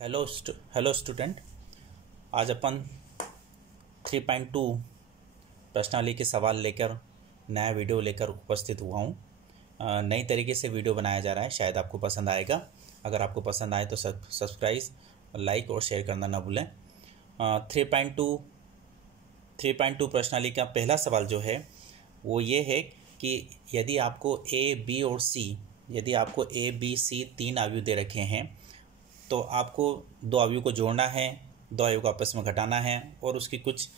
Hello student. आज अपन 3.2 प्रश्नावली के सवाल लेकर नया वीडियो लेकर उपस्थित हुआ हूँ। नई तरीके से वीडियो बनाया जा रहा है, शायद आपको पसंद आएगा। अगर आपको पसंद आए तो सब्सक्राइब, लाइक और शेयर करना ना भूलें। 3.2 प्रश्नावली का पहला सवाल जो है वो ये है कि यदि आपको ए बी सी तीन अवयव दे रखे हैं तो आपको दो अवयव को जोड़ना है, दो अवयव को आपस में घटाना है और उसकी कुछ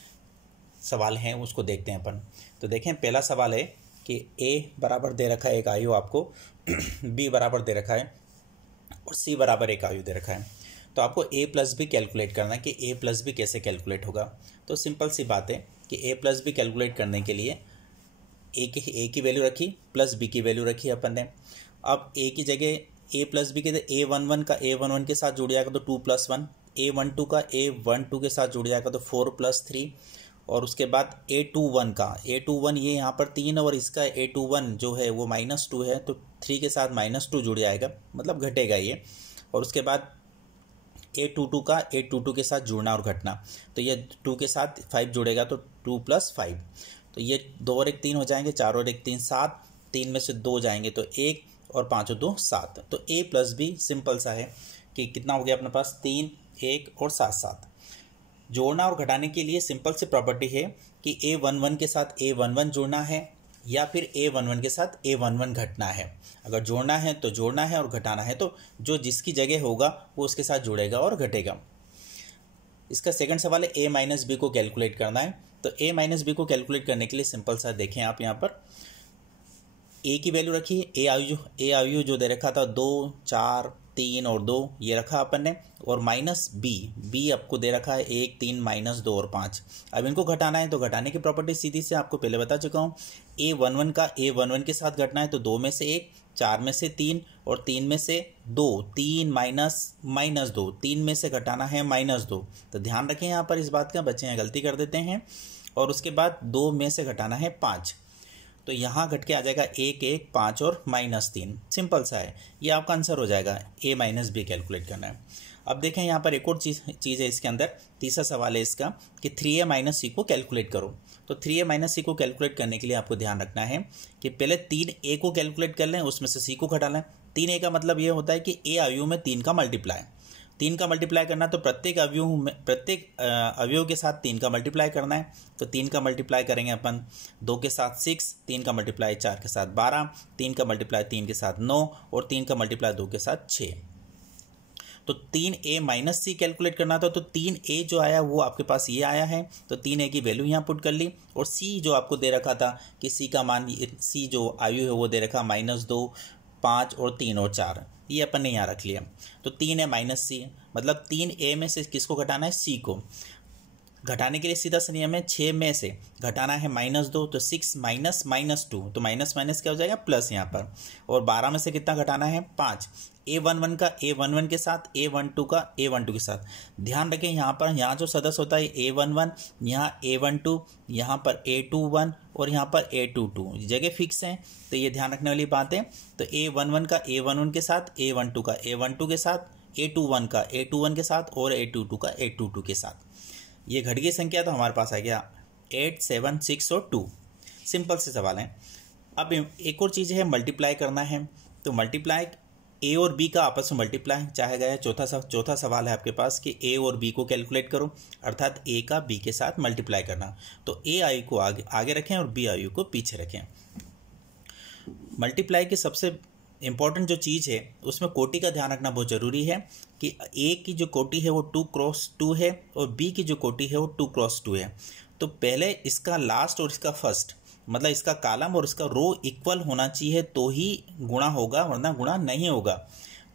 सवाल हैं उसको देखते हैं अपन। तो देखें, पहला सवाल है कि ए बराबर दे रखा है एक अवयव आपको, बी बराबर दे रखा है और सी बराबर एक अवयव दे रखा है। तो आपको ए प्लस बी कैलकुलेट करना है कि ए प्लस बी कैसे कैलकुलेट होगा। तो सिंपल सी बात है कि ए प्लस बी कैलकुलेट करने के लिए ए की वैल्यू रखी प्लस बी की वैल्यू रखी अपन ने। अब ए की जगह ए प्लस बी के A11 का A11 के साथ जुड़ जाएगा तो 2+1, A12 का A12 के साथ जुड़ जाएगा तो 4+3 और उसके बाद A21 ये यहाँ पर 3 और इसका A21 जो है वो -2 है तो 3 के साथ -2 जुड़ जाएगा, मतलब घटेगा ये। और उसके बाद A22 का A22 के साथ जुड़ना और घटना, तो ये 2 के साथ 5 जुड़ेगा तो 2+5, तो ये 2 और 1 3 हो जाएंगे, 4 और 1 3 7, 3 में से 2 जाएंगे तो 1 और 5 और 2 7। तो ए प्लस बी सिंपल सा है कि कितना हो गया अपने पास 3, 1 और 7 7। जोड़ना और घटाने के लिए सिंपल सी प्रॉपर्टी है कि A11 के साथ A11 जोड़ना है या फिर A11 के साथ A11 घटना है। अगर जोड़ना है तो जोड़ना है और घटाना है तो जो जिसकी जगह होगा वो उसके साथ जुड़ेगा और घटेगा। इसका सेकंड सवाल है A माइनस बी को कैलकुलेट करना है। तो A माइनस बी को कैलकुलेट करने के लिए सिंपल सा देखें आप यहाँ पर ए की वैल्यू रखी है, ए अवयव जो दे रखा था 2 4 3 और 2 ये रखा अपन ने, और माइनस बी आपको दे रखा है 1 3 -2 और 5। अब इनको घटाना है तो घटाने की प्रॉपर्टी सीधी से आपको पहले बता चुका हूँ। A11 का A11 के साथ घटना है तो 2 में से 1, 4 में से 3 और 3 में से 2, 3 -2, 3 में से घटाना है -2। तो ध्यान रखें यहाँ पर इस बात का, बच्चे यहाँ गलती कर देते हैं। और उसके बाद 2 में से घटाना है 5, तो यहाँ घट के आ जाएगा 1 1 5 और -3। सिंपल सा है, ये आपका आंसर हो जाएगा। ए माइनस बी कैलकुलेट करना है। अब देखें यहाँ पर एक और चीज़ है इसके अंदर, तीसरा सवाल है इसका कि 3a माइनस सी को कैलकुलेट करो। तो 3a माइनस सी को कैलकुलेट करने के लिए आपको ध्यान रखना है कि पहले 3a को कैलकुलेट कर लें, उसमें से सी को घटा लें। 3a का मतलब ये होता है कि ए अवयव में 3 का मल्टीप्लाई, 3 का मल्टीप्लाई करना, तो प्रत्येक अवयव के साथ 3 का मल्टीप्लाई करना है। तो 3 का मल्टीप्लाई करेंगे अपन 2 के साथ 6, 3 का मल्टीप्लाई 4 के साथ 12, 3 का मल्टीप्लाई 3 के साथ 9 और 3 का मल्टीप्लाई 2 के साथ 6। तो 3a माइनस सी कैलकुलेट करना था, तो 3a जो आया वो आपके पास ये आया है, तो 3a की वैल्यू यहाँ पुट कर ली। और c जो आपको दे रखा था कि c का मान, c जो अवयव है वो दे रखा -2 5 और 3 और 4, ये अपन ने यहाँ रख लिया। तो 3a माइनस सी, मतलब 3a में से किसको घटाना है, c को। घटाने के लिए सीधा सा नियम है, 6 में से घटाना है -2 तो 6 -2, तो माइनस माइनस क्या हो जाएगा प्लस यहाँ पर। और 12 में से कितना घटाना है 5। A11 का A11 के साथ, A12 का A12 के साथ। ध्यान रखें यहाँ पर, यहाँ जो सदस्य होता है A11, यहाँ A12, यहाँ पर A21 और यहाँ पर A22 जगह फिक्स है, तो ये ध्यान रखने वाली बात है। तो A11 का A11 के साथ, A12 का A12 के साथ, A21 का A21 के साथ और A22 का A22 के साथ। ये घट गई संख्या तो हमारे पास आ गया 8 7 6 और 2। सिंपल से सवाल है। अब एक और चीज़ है, मल्टीप्लाई करना है। तो मल्टीप्लाई ए और बी का आपस में मल्टीप्लाई चाहे गया। चौथा सवाल है आपके पास कि ए और बी को कैलकुलेट करो, अर्थात ए का बी के साथ मल्टीप्लाई करना। तो ए आई को आगे रखें और बी आई को पीछे रखें। मल्टीप्लाई की सबसे इम्पॉर्टेंट जो चीज़ है उसमें कोटि का ध्यान रखना बहुत ज़रूरी है कि ए की जो कोटि है वो 2x2 है और बी की जो कोटि है वो 2x2 है। तो पहले इसका लास्ट और इसका फर्स्ट, मतलब इसका कॉलम और इसका रो इक्वल होना चाहिए तो ही गुणा होगा, वरना गुणा नहीं होगा।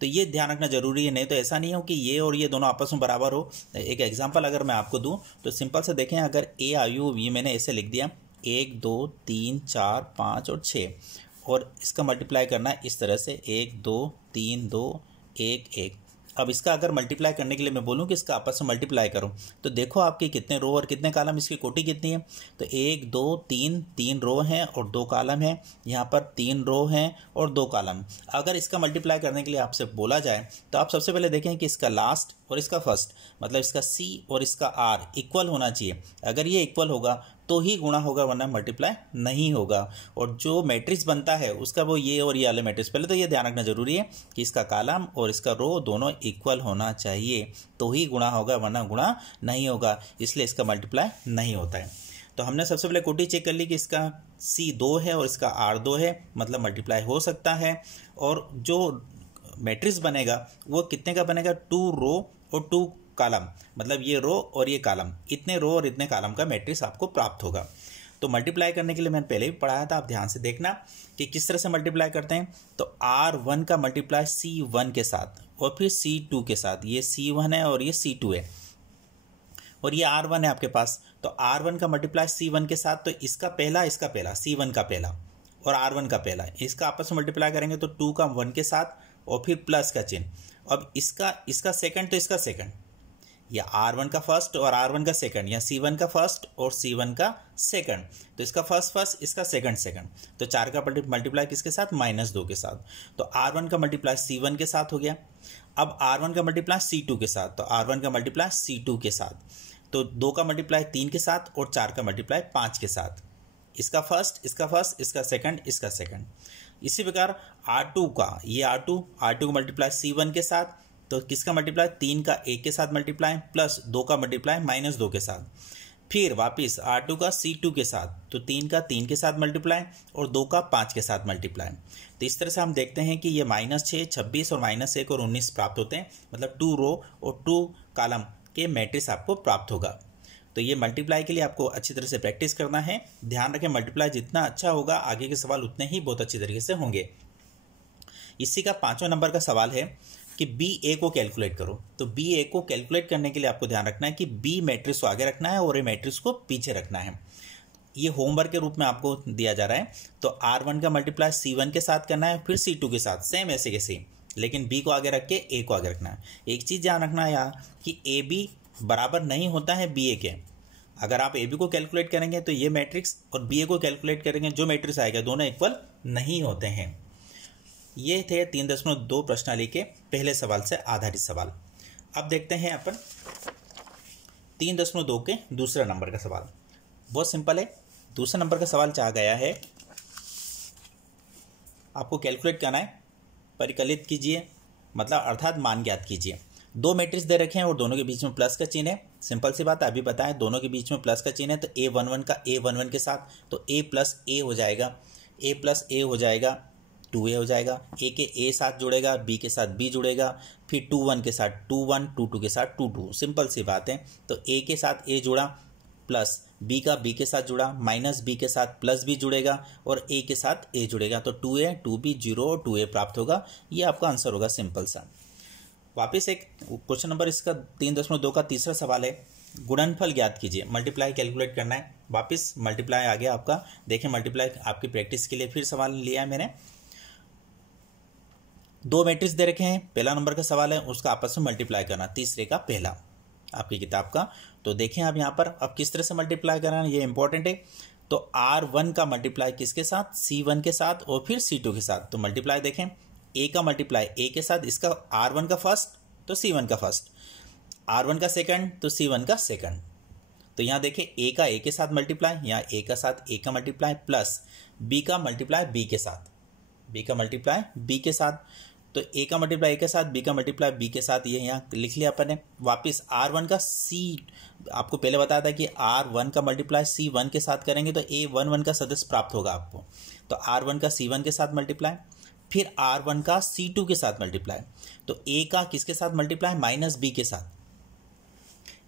तो ये ध्यान रखना जरूरी है, नहीं तो ऐसा नहीं हो कि ये और ये दोनों आपस में बराबर हो। एक एग्जाम्पल अगर मैं आपको दूँ तो सिंपल से देखें, अगर ए अवयव ये मैंने ऐसे लिख दिया 1 2 3 4 5 और 6, और इसका मल्टीप्लाई करना है इस तरह से 1 2 3 2 1 1। अब इसका अगर मल्टीप्लाई करने के लिए मैं बोलूँ कि इसका आपस में मल्टीप्लाई करो, तो देखो आपके कितने रो और कितने कॉलम, इसकी कोटि कितनी है। तो 1 2 3, 3 रो हैं और 2 कॉलम हैं। यहाँ पर 3 रो हैं और 2 कॉलम। अगर इसका मल्टीप्लाई करने के लिए आपसे बोला जाए तो आप सबसे पहले देखें कि इसका लास्ट और इसका फर्स्ट, मतलब इसका C और इसका R इक्वल होना चाहिए। अगर ये इक्वल होगा तो ही गुणा होगा, वरना मल्टीप्लाई नहीं होगा। और जो मैट्रिक्स बनता है उसका वो ये और ये वाले मैट्रिक्स, पहले तो ये ध्यान रखना जरूरी है कि इसका कॉलम और इसका रो दोनों इक्वल होना चाहिए, तो ही गुणा होगा, वरना गुणा नहीं होगा। इसलिए इसका मल्टीप्लाई नहीं होता है। तो हमने सबसे पहले कोटि चेक कर ली कि इसका C 2 है और इसका R 2 है, मतलब मल्टीप्लाई हो सकता है। और जो मैट्रिक्स बनेगा वो कितने का बनेगा, 2 रो और 2 कॉलम, मतलब ये रो और ये कॉलम, इतने रो और इतने कॉलम का मैट्रिक्स आपको प्राप्त होगा। तो मल्टीप्लाई करने के लिए मैंने पहले भी पढ़ाया था, आप ध्यान से देखना कि किस तरह से मल्टीप्लाई करते हैं। तो R1 का मल्टीप्लाई C1 के साथ और फिर C2 के साथ, ये C1 है और ये C2 है और ये R1 है आपके पास। तो R1 का मल्टीप्लाई C1 के साथ, तो इसका पहला C1 का पहला और R1 का पहला, इसका आपस में मल्टीप्लाई करेंगे तो 2 का 1 के साथ और फिर प्लस का चिन्ह। अब इसका सेकंड, तो इसका सेकंड, या R1 का फर्स्ट और R1 का सेकंड, या C1 का फर्स्ट और C1 का सेकंड, तो इसका फर्स्ट, इसका सेकंड। तो 4 का मल्टीप्लाई किसके साथ, -2 के साथ। तो R1 का मल्टीप्लाई C1 के साथ हो गया। अब R1 का मल्टीप्लाई C2 के साथ, तो R1 का मल्टीप्लाई C2 के साथ, तो 2 का मल्टीप्लाई 3 के साथ और 4 का मल्टीप्लाई 5 के साथ। इसका फर्स्ट, इसका सेकंड, इसका सेकंड। इसी प्रकार R2 का, ये R2 का मल्टीप्लाई C1 के साथ, तो किसका मल्टीप्लाई, 3 का 1 के साथ मल्टीप्लाई प्लस 2 का मल्टीप्लाई -2 के साथ। फिर वापस R2 का C2 के साथ, तो 3 का 3 के साथ मल्टीप्लाई और 2 का 5 के साथ मल्टीप्लाई। तो इस तरह से हम देखते हैं कि ये -6, 26 और -1 और 19 प्राप्त होते हैं, मतलब 2 रो और 2 कॉलम के मैट्रिक्स आपको प्राप्त होगा। तो ये मल्टीप्लाई के लिए आपको अच्छी तरह से प्रैक्टिस करना है। ध्यान रखें, मल्टीप्लाई जितना अच्छा होगा आगे के सवाल उतने ही बहुत अच्छी तरीके से होंगे। इसी का 5वां नंबर का सवाल है कि BA को कैलकुलेट करो। तो BA को कैलकुलेट करने के लिए आपको ध्यान रखना है कि B मैट्रिक्स को आगे रखना है और A मैट्रिक्स को पीछे रखना है। ये होमवर्क के रूप में आपको दिया जा रहा है। तो R1 का मल्टीप्लाई C1 के साथ करना है, फिर C2 के साथ, सेम ऐसे के सेम, लेकिन B को आगे रख के A को आगे रखना है। एक चीज़ ध्यान रखना है यहाँ कि AB बराबर नहीं होता है BA के। अगर आप AB को कैलकुलेट करेंगे तो ये मैट्रिक्स और BA को कैलकुलेट करेंगे, जो मैट्रिक्स आएगा दोनों इक्वल नहीं होते हैं। ये थे 3.2 प्रश्नावली के पहले सवाल से आधारित सवाल। अब देखते हैं अपन 3.2 के दूसरा नंबर का सवाल। बहुत सिंपल है। दूसरा नंबर का सवाल चाहा गया है, आपको कैलकुलेट करना है, परिकलित कीजिए, मतलब अर्थात मान ज्ञात कीजिए। 2 मैट्रिक्स दे रखे हैं और दोनों के बीच में प्लस का चिन्ह है। सिंपल सी बात है, अभी बताएं, दोनों के बीच में प्लस का चिन्ह है। तो A11 का A11 के साथ, तो A प्लस A हो जाएगा, A प्लस A हो जाएगा, 2A हो जाएगा। A के A साथ जुड़ेगा, B के साथ B जुड़ेगा, फिर 2 1 के साथ 2 1, 2 2 के साथ 2 2। सिंपल सी बात है। तो A के साथ A जुड़ा, प्लस B का B के साथ जुड़ा, माइनस B के साथ प्लस B जुड़ेगा और A के साथ A जुड़ेगा। तो 2A 2B 0 और 2A प्राप्त होगा। ये आपका आंसर होगा, सिंपल सा। वापस एक क्वेश्चन नंबर इसका 3.2 का तीसरा सवाल है, गुणनफल ज्ञात कीजिए। मल्टीप्लाई कैलकुलेट करना है। वापस मल्टीप्लाई आ गया आपका। देखें, मल्टीप्लाई आपकी प्रैक्टिस के लिए फिर सवाल लिया है मैंने। 2 मैट्रिक्स दे रखे हैं, पहला नंबर का सवाल है, उसका आपस में मल्टीप्लाई करना, तीसरे का पहला आपकी किताब का। तो देखें आप यहाँ पर अब किस तरह से मल्टीप्लाई करना है, ये इंपॉर्टेंट है। तो R1 का मल्टीप्लाई किसके साथ, C1 के साथ और फिर C2 के साथ। तो मल्टीप्लाई देखें, A का मल्टीप्लाई A के साथ, इसका R1 का फर्स्ट तो C1 का फर्स्ट, R1 का सेकंड तो C1 का सेकंड। तो यहाँ देखें, A का A के साथ मल्टीप्लाई, यहाँ A का साथ A का मल्टीप्लाई प्लस B का मल्टीप्लाई B के साथ, B का मल्टीप्लाई B के साथ। तो A का मल्टीप्लाई A के साथ, B का मल्टीप्लाई B के साथ, ये यहाँ लिख लिया अपन ने। वापस R1 का C, आपको पहले बताया था कि R1 का मल्टीप्लाई C1 के साथ करेंगे तो A11 का सदस्य प्राप्त होगा आपको। तो R1 का C1 के साथ मल्टीप्लाई, फिर R1 का C2 के साथ मल्टीप्लाई। तो A का किसके साथ मल्टीप्लाई, माइनस B के साथ,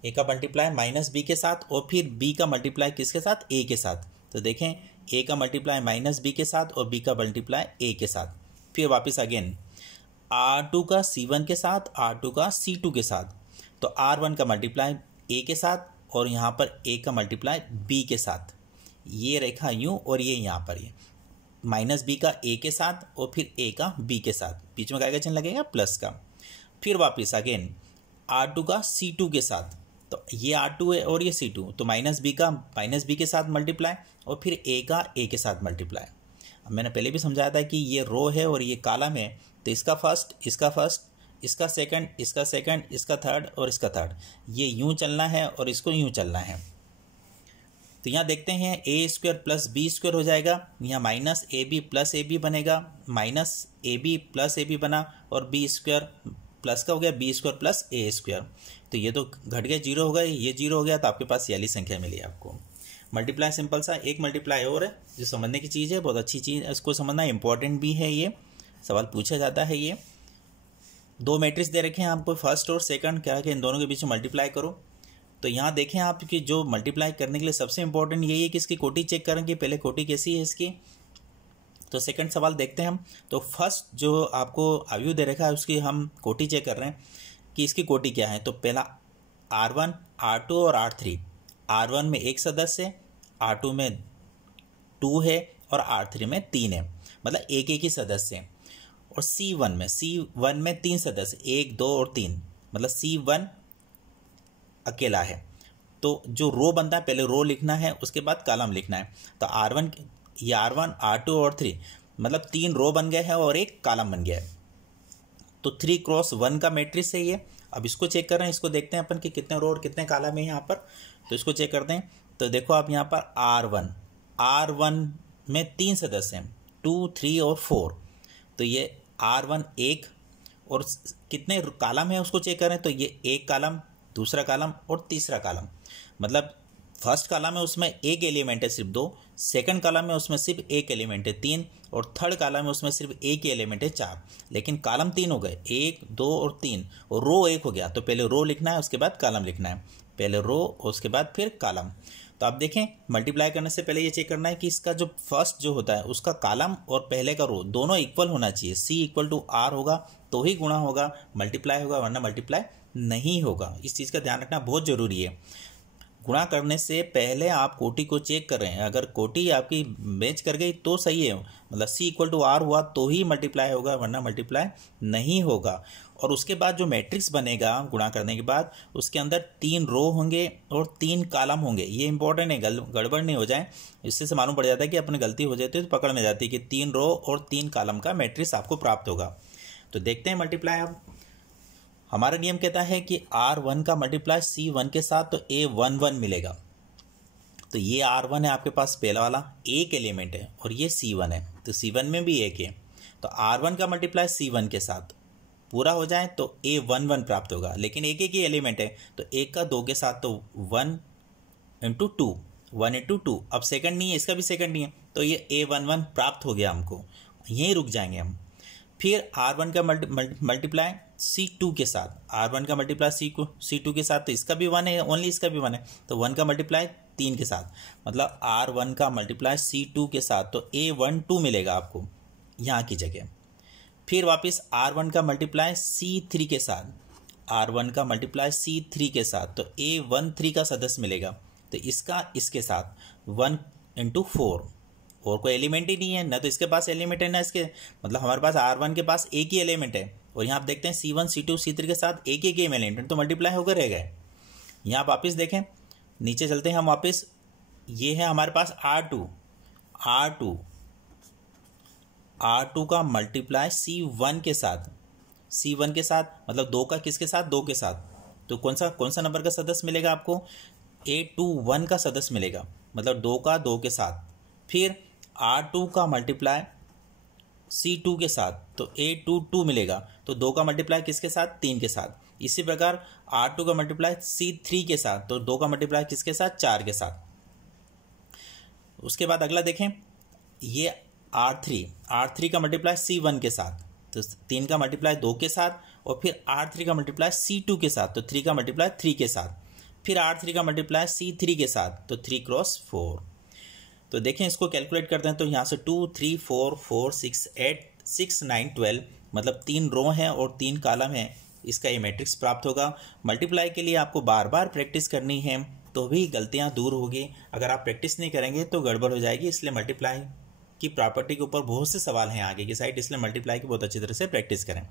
A का मल्टीप्लाई माइनस B के साथ और फिर B का मल्टीप्लाई किसके साथ, A के साथ। तो देखें, A का मल्टीप्लाई माइनस B के साथ और B का मल्टीप्लाई A के साथ। फिर वापस अगेन R2 का C1 के साथ, R2 का C2 के साथ। तो R1 का मल्टीप्लाई A के साथ और यहाँ पर A का मल्टीप्लाई B के साथ। ये रेखा यूं और ये यहाँ पर ये माइनस B का A के साथ और फिर A का B के साथ, बीच में क्या चिन्ह लगेगा, प्लस का। फिर वापस अगेन R2 का C2 के साथ, तो ये R2 है और ये C2, तो माइनस बी का माइनस बी के साथ मल्टीप्लाई और फिर ए का ए के साथ मल्टीप्लाई। अब मैंने पहले भी समझाया था कि ये रो है और ये कॉलम है, तो इसका फर्स्ट, इसका सेकंड, इसका थर्ड और इसका थर्ड, ये यूं चलना है और इसको यूं चलना है। तो यहाँ देखते हैं A square plus B square हो जाएगा, यहाँ minus A B plus A B बनेगा, minus A B plus A B बना और बी स्क्वायर प्लस का हो गया B square plus A square. तो ये तो घट गया, जीरो हो गया, ये जीरो हो गया, तो आपके पास ये वाली संख्या मिली आपको। मल्टीप्लाई सिंपल सा एक मल्टीप्लाई और है जो समझने की चीज़ है, बहुत अच्छी चीज़ है, इसको समझना इंपॉर्टेंट भी है, ये सवाल पूछा जाता है। ये दो मैट्रिक्स दे रखे हैं आपको, फर्स्ट और सेकंड, क्या कि इन दोनों के बीच में मल्टीप्लाई करो। तो यहाँ देखें आप कि जो मल्टीप्लाई करने के लिए सबसे इंपॉर्टेंट यही है कि इसकी कोटि चेक करें कि पहले कोटि कैसी है इसकी। तो सेकंड सवाल देखते हैं हम। तो फर्स्ट जो आपको अवयव दे रखा है उसकी हम कोटि चेक कर रहे हैं कि इसकी कोटि क्या है। तो पहला R1, R2 और R3। R1 में एक सदस्य है, R2 में 2 है और R3 में 3 है, मतलब एक एक ही सदस्य है। और C1 में 3 सदस्य, 1, 2 और 3, मतलब C1 अकेला है। तो जो रो बनता है पहले रो लिखना है, उसके बाद कॉलम लिखना है। तो R1, R2 और 3, मतलब 3 रो बन गए हैं और एक कॉलम बन गया है। तो 3x1 का मैट्रिक्स है ये। अब इसको चेक कर रहे हैं, इसको देखते हैं अपन कि कितने रो और कितने कॉलम है यहाँ पर। तो इसको चेक करते हैं। तो देखो आप यहाँ पर R1 में 3 सदस्य हैं, 2, 3 और 4। तो ये R1 एक, और कितने कॉलम है उसको चेक करें। तो ये एक कॉलम, दूसरा कॉलम और तीसरा कॉलम, मतलब फर्स्ट कॉलम है उसमें एक एलिमेंट है सिर्फ 2, सेकंड कॉलम है उसमें सिर्फ एक एलिमेंट है 3, और थर्ड कॉलम है उसमें सिर्फ एक ही एलिमेंट है 4। लेकिन कॉलम 3 हो गए, 1, 2 और 3, और रो 1 हो गया। तो पहले रो लिखना है, उसके बाद कॉलम लिखना है, पहले रो और उसके बाद फिर कॉलम। तो आप देखें मल्टीप्लाई करने से पहले ये चेक करना है कि इसका जो फर्स्ट जो होता है उसका कॉलम और पहले का रो दोनों इक्वल होना चाहिए। C इक्वल टू R होगा तो ही गुणा होगा, मल्टीप्लाई होगा, वरना मल्टीप्लाई नहीं होगा। इस चीज़ का ध्यान रखना बहुत ज़रूरी है। गुणा करने से पहले आप कोटि को चेक कर रहे हैं, अगर कोटि आपकी मैच कर गई तो सही है, मतलब C इक्वल टू R हुआ तो ही मल्टीप्लाई होगा, वरना मल्टीप्लाई नहीं होगा। और उसके बाद जो मैट्रिक्स बनेगा गुणा करने के बाद, उसके अंदर 3 रो होंगे और 3 कॉलम होंगे। ये इंपॉर्टेंट है, गड़बड़ नहीं हो जाए। इससे मालूम पड़ जाता है कि अपनी गलती हो जाती है तो पकड़ में जाती है कि 3 रो और 3 कॉलम का मैट्रिक्स आपको प्राप्त होगा। तो देखते हैं मल्टीप्लाई। अब हमारा नियम कहता है कि R1 का मल्टीप्लाई C1 के साथ, तो A11 मिलेगा। तो ये R1 है आपके पास, पहला वाला एक एलिमेंट है, और ये C1 है, तो C1 में भी एक है। तो R1 का मल्टीप्लाई C1 के साथ पूरा हो जाए तो A11 प्राप्त होगा। लेकिन एक एक ही एलिमेंट है, तो एक का 2 के साथ, तो 1 इंटू 2। अब सेकंड नहीं है, इसका भी सेकंड नहीं है, तो ये A11 प्राप्त हो गया हमको। यहीं रुक जाएंगे हम। फिर R1 का मल्टीप्लाई C2 के साथ, R1 का मल्टीप्लाई C2 के साथ, तो इसका भी 1 है, ओनली इसका भी 1 है, तो 1 का मल्टीप्लाई 3 के साथ, मतलब R1 का मल्टीप्लाई C2 के साथ, तो A12 मिलेगा आपको यहाँ की जगह। फिर वापस R1 का मल्टीप्लाई C3 के साथ, R1 का मल्टीप्लाई C3 के साथ, तो A13 का सदस्य मिलेगा। तो इसका इसके साथ 1 इंटू 4, और कोई एलिमेंट ही नहीं है, ना तो इसके पास एलिमेंट है ना इसके, मतलब हमारे पास R1 के पास एक ही एलिमेंट है। और यहाँ आप देखते हैं C1, C2, C3 के साथ एक एक एलिमेंट, तो मल्टीप्लाई होकर रह गए। यहाँ आप वापस देखें, नीचे चलते हैं हम वापस। ये है हमारे पास R2 का मल्टीप्लाई C1 के साथ, मतलब 2 का किसके साथ, 2 के साथ। तो कौन सा नंबर का सदस्य मिलेगा आपको, A21 का सदस्य मिलेगा, मतलब 2 का 2 के साथ। फिर R2 का मल्टीप्लाई C2 के साथ, तो A22 मिलेगा, तो 2 का मल्टीप्लाई किसके साथ, 3 के साथ। इसी प्रकार R2 का मल्टीप्लाई C3 के साथ, तो 2 का मल्टीप्लाई किसके साथ, 4 के साथ। उसके बाद अगला देखें, ये R3 का मल्टीप्लाई C1 के साथ, तो 3 का मल्टीप्लाई 2 के साथ, और फिर R3 का मल्टीप्लाई C2 के साथ, तो 3 का मल्टीप्लाई 3 के साथ। फिर R3 का मल्टीप्लाई C3 के साथ, तो 3x4। तो देखें इसको कैलकुलेट करते हैं, तो यहाँ से 2, 3, 4, 4, 6, 8, 6, 9, 12, मतलब 3 रो हैं और 3 कॉलम हैं। इसका ये मैट्रिक्स प्राप्त होगा। मल्टीप्लाई के लिए आपको बार बार प्रैक्टिस करनी है, तो भी गलतियाँ दूर होगी। अगर आप प्रैक्टिस नहीं करेंगे तो गड़बड़ हो जाएगी। इसलिए मल्टीप्लाई की प्रॉपर्टी के ऊपर बहुत से सवाल हैं आगे की साइड, इसलिए मल्टीप्लाई की बहुत अच्छी तरह से प्रैक्टिस करें।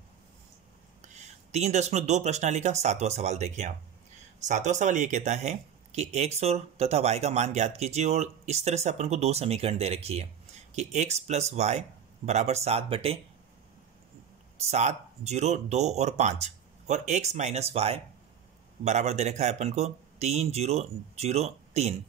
3.2 प्रश्नावली का 7वां सवाल देखिए आप। 7वां सवाल ये कहता है कि x और तथा y का मान ज्ञात कीजिए, और इस तरह से अपन को दो समीकरण दे रखी है कि x प्लस वाई बराबर 7/7, 0, 2 और 5, और x माइनस वाई बराबर दे रखा है अपन को 3, 0, 0, 3।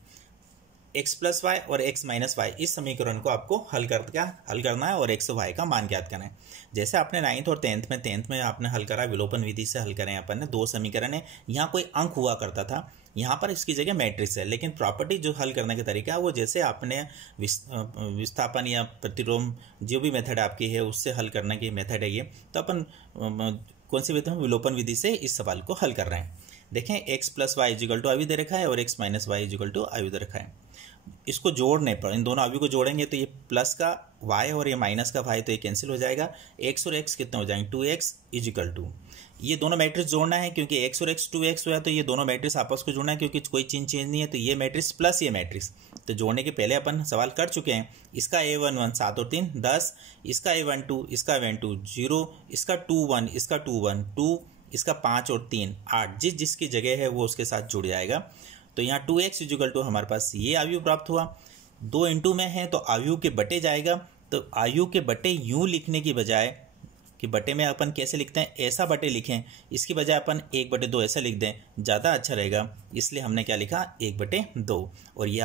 x प्लस वाई और x माइनस वाई, इस समीकरण को आपको हल करना है और x और y का मान ज्ञात करना है। जैसे आपने 9th और 10th में आपने हल करा, विलोपन विधि से हल करें अपन ने, दो समीकरण है, यहाँ कोई अंक हुआ करता था, यहाँ पर इसकी जगह मैट्रिक्स है। लेकिन प्रॉपर्टी जो हल करने का तरीका है वो जैसे आपने विस्थापन या प्रतिलोम जो भी मेथड आपकी है उससे हल करने की मेथड है ये, तो अपन कौन सी विधि में, विलोपन विधि से इस सवाल को हल कर रहे हैं। देखें x plus y is equal to आयु दे रखा है और x minus y is equal to आयु दे रखा है। इसको जोड़ने पर, इन दोनों आयु को जोड़ेंगे तो ये प्लस का y और ये माइनस का y, तो ये कैंसिल हो जाएगा। x और x कितने हो जाएंगे, 2x इजिकल टू, ये दोनों मैट्रिक्स जोड़ना है क्योंकि x और x 2x हुआ, तो ये दोनों मैट्रिक्स आपस को जोड़ना है क्योंकि कोई चेंज नहीं है, तो ये मैट्रिक्स प्लस ये मैट्रिक्स, तो जोड़ने के पहले अपन सवाल कर चुके हैं। इसका a11 7 और 3 10, इसका a12 इसका a12 0, इसका 21 इसका 21 2, इसका 5 और 3 8, जिसकी जगह है वो उसके साथ जुड़ जाएगा। तो यहाँ 2x इजिकल टू हमारे पास ये आयु प्राप्त हुआ। 2 इंटू में है तो आयु के बटे जाएगा, तो आयु के बटे यूं लिखने की बजाय कि बटे में अपन कैसे लिखते हैं, ऐसा बटे लिखें, इसकी बजाय अपन 1/2 ऐसा लिख दें, ज़्यादा अच्छा रहेगा। इसलिए हमने क्या लिखा, 1/2। और ये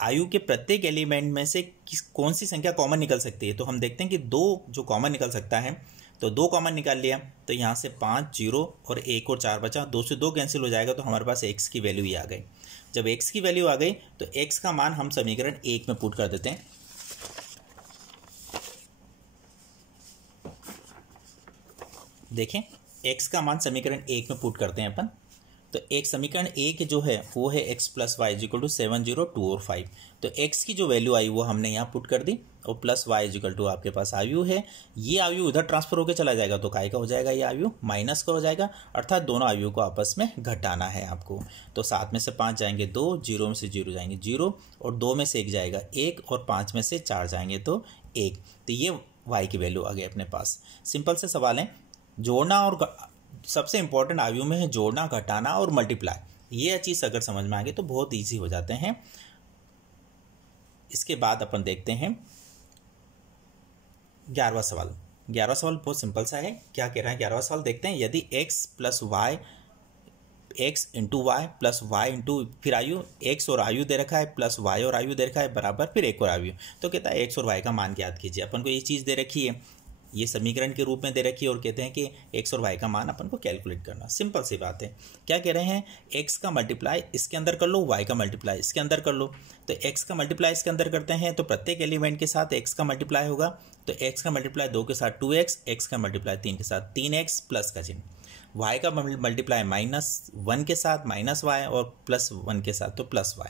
आयु के प्रत्येक एलिमेंट में से कौन सी संख्या कॉमन निकल सकती है, तो हम देखते हैं कि 2 जो कॉमन निकल सकता है, तो 2 कॉमन निकाल लिया, तो यहाँ से 5 0 और 1 और 4 बचा, 2 से 2 कैंसिल हो जाएगा, तो हमारे पास x की वैल्यू ही आ गई। जब x की वैल्यू आ गई तो x का मान हम समीकरण 1 में पुट कर देते हैं। देखें, x का मान समीकरण 1 में पुट करते हैं अपन, तो एक समीकरण 1 जो है वो है x plus y is equal to 7, 0, 2 और 5, तो x की जो वैल्यू आई वो हमने यहाँ पुट कर दी, और प्लस वाई इजिकल टू आपके पास आयु है, ये आयु उधर ट्रांसफर होकर चला जाएगा, तो काय का हो जाएगा, ये आयु माइनस का हो जाएगा, अर्थात दोनों आयु को आपस में घटाना है आपको। तो 7 में से 5 जाएंगे 2, 0 में से 0 जाएंगे 0, और 2 में से 1 जाएगा 1, और 5 में से 4 जाएंगे तो 1, तो ये y की वैल्यू आ गई अपने पास। सिंपल से सवाल है, जोड़ना और सबसे इंपॉर्टेंट आयु में है जोड़ना, घटाना और मल्टीप्लाई, ये चीज़ अगर समझ में आ गई तो बहुत ईजी हो जाते हैं। इसके बाद अपन देखते हैं 11वां सवाल। 11वां सवाल बहुत सिंपल सा है, क्या कह रहा है 11वां सवाल देखते हैं। यदि x plus y, x into y plus y into फिर आयु, x और आयु दे रखा है, प्लस y और आयु दे रखा है, बराबर फिर एक और आयु, तो कहता है x और y का मान ज्ञात कीजिए। अपन को ये चीज़ दे रखी है, ये समीकरण के रूप में दे रखी है, और कहते हैं कि x और y का मान अपन को कैलकुलेट करना। सिंपल सी बात है, क्या कह रहे हैं, x का मल्टीप्लाई इसके अंदर कर लो, y का मल्टीप्लाई इसके अंदर कर लो। तो x का मल्टीप्लाई इसके अंदर करते हैं तो प्रत्येक एलिमेंट के साथ x का मल्टीप्लाई होगा, तो x का मल्टीप्लाई 2 के साथ 2x, x का मल्टीप्लाई 3 के साथ 3x प्लस का चिन्ह, y का मल्टीप्लाई -1 के साथ -y और +1 के साथ तो +y।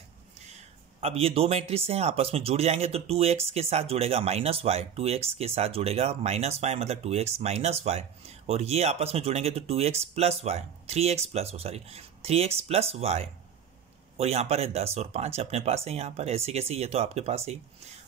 अब ये दो मैट्रिक्स हैं, आपस में जुड़ जाएंगे तो 2x के साथ जुड़ेगा -y, 2x के साथ जुड़ेगा -y, मतलब 2x -y, और ये आपस में जुड़ेंगे तो 2x plus y, 3x plus y, और यहाँ पर है 10 और 5 अपने पास है, यहाँ पर ऐसे कैसे, ये तो आपके पास है।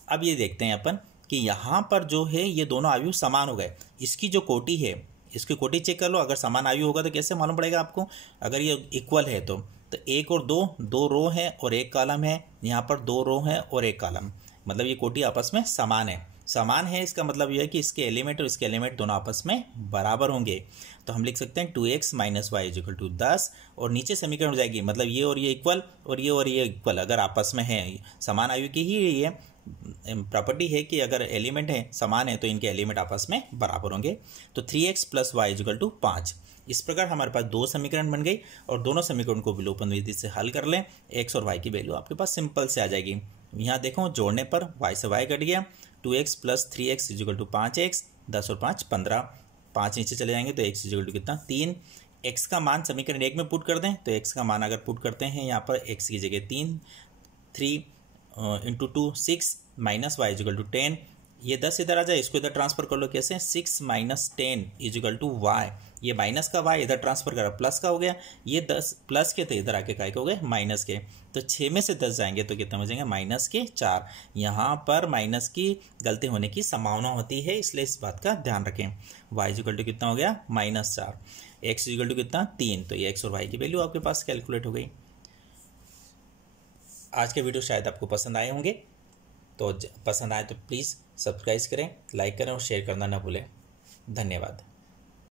अब ये देखते हैं अपन कि यहाँ पर जो है ये दोनों आयु समान हो गए, इसकी जो कोटि है, इसकी कोटि चेक कर लो, अगर समान आयु होगा तो कैसे मालूम पड़ेगा आपको, अगर ये इक्वल है तो 1 और 2 रो है और 1 कॉलम है, यहाँ पर 2 रो है और 1 कॉलम, मतलब ये कोटि आपस में समान है। इसका मतलब यह है कि इसके एलिमेंट और इसके एलिमेंट दोनों आपस में बराबर होंगे, तो हम लिख सकते हैं 2x minus y is equal to 10, और नीचे समीकरण हो जाएगी, मतलब ये और ये इक्वल और ये इक्वल, अगर आपस में है समान आयु की ही ये प्रॉपर्टी है कि अगर एलिमेंट है समान है तो इनके एलिमेंट आपस में बराबर होंगे। तो 3x plus y is equal to 5, इस प्रकार हमारे पास 2 समीकरण बन गई, और दोनों समीकरण को विलोपन विधि से हल कर लें, x और y की वैल्यू आपके पास सिंपल से आ जाएगी। यहाँ देखो जोड़ने पर y से y कट गया, 2x plus 3x is equal to 5x, 10 और 5 15, 5 नीचे चले जाएंगे तो x इजिकल टू कितना 3। x का मान समीकरण 1 में पुट कर दें, तो x का मान अगर पुट करते हैं यहाँ पर x की जगह 3 into 2 6 minus y is equal to 10, ये 10 इधर आ जाए, इसको इधर ट्रांसफर कर लो, कैसे 6 - 10 इजिकल टू वाई, ये माइनस का y इधर ट्रांसफर करा प्लस का हो गया, ये 10 प्लस के थे इधर आके काय के हो गए माइनस के। तो 6 में से 10 जाएंगे तो कितना बचेंगे माइनस के 4। यहाँ पर माइनस की गलती होने की संभावना होती है, इसलिए इस बात का ध्यान रखें। y इक्वल टू कितना हो गया -4, x इक्वल टू कितना 3। तो ये x और y की वैल्यू आपके पास कैलकुलेट हो गई। आज के वीडियो शायद आपको पसंद आए होंगे, तो पसंद आए तो प्लीज़ सब्सक्राइब करें, लाइक करें और शेयर करना ना भूलें। धन्यवाद।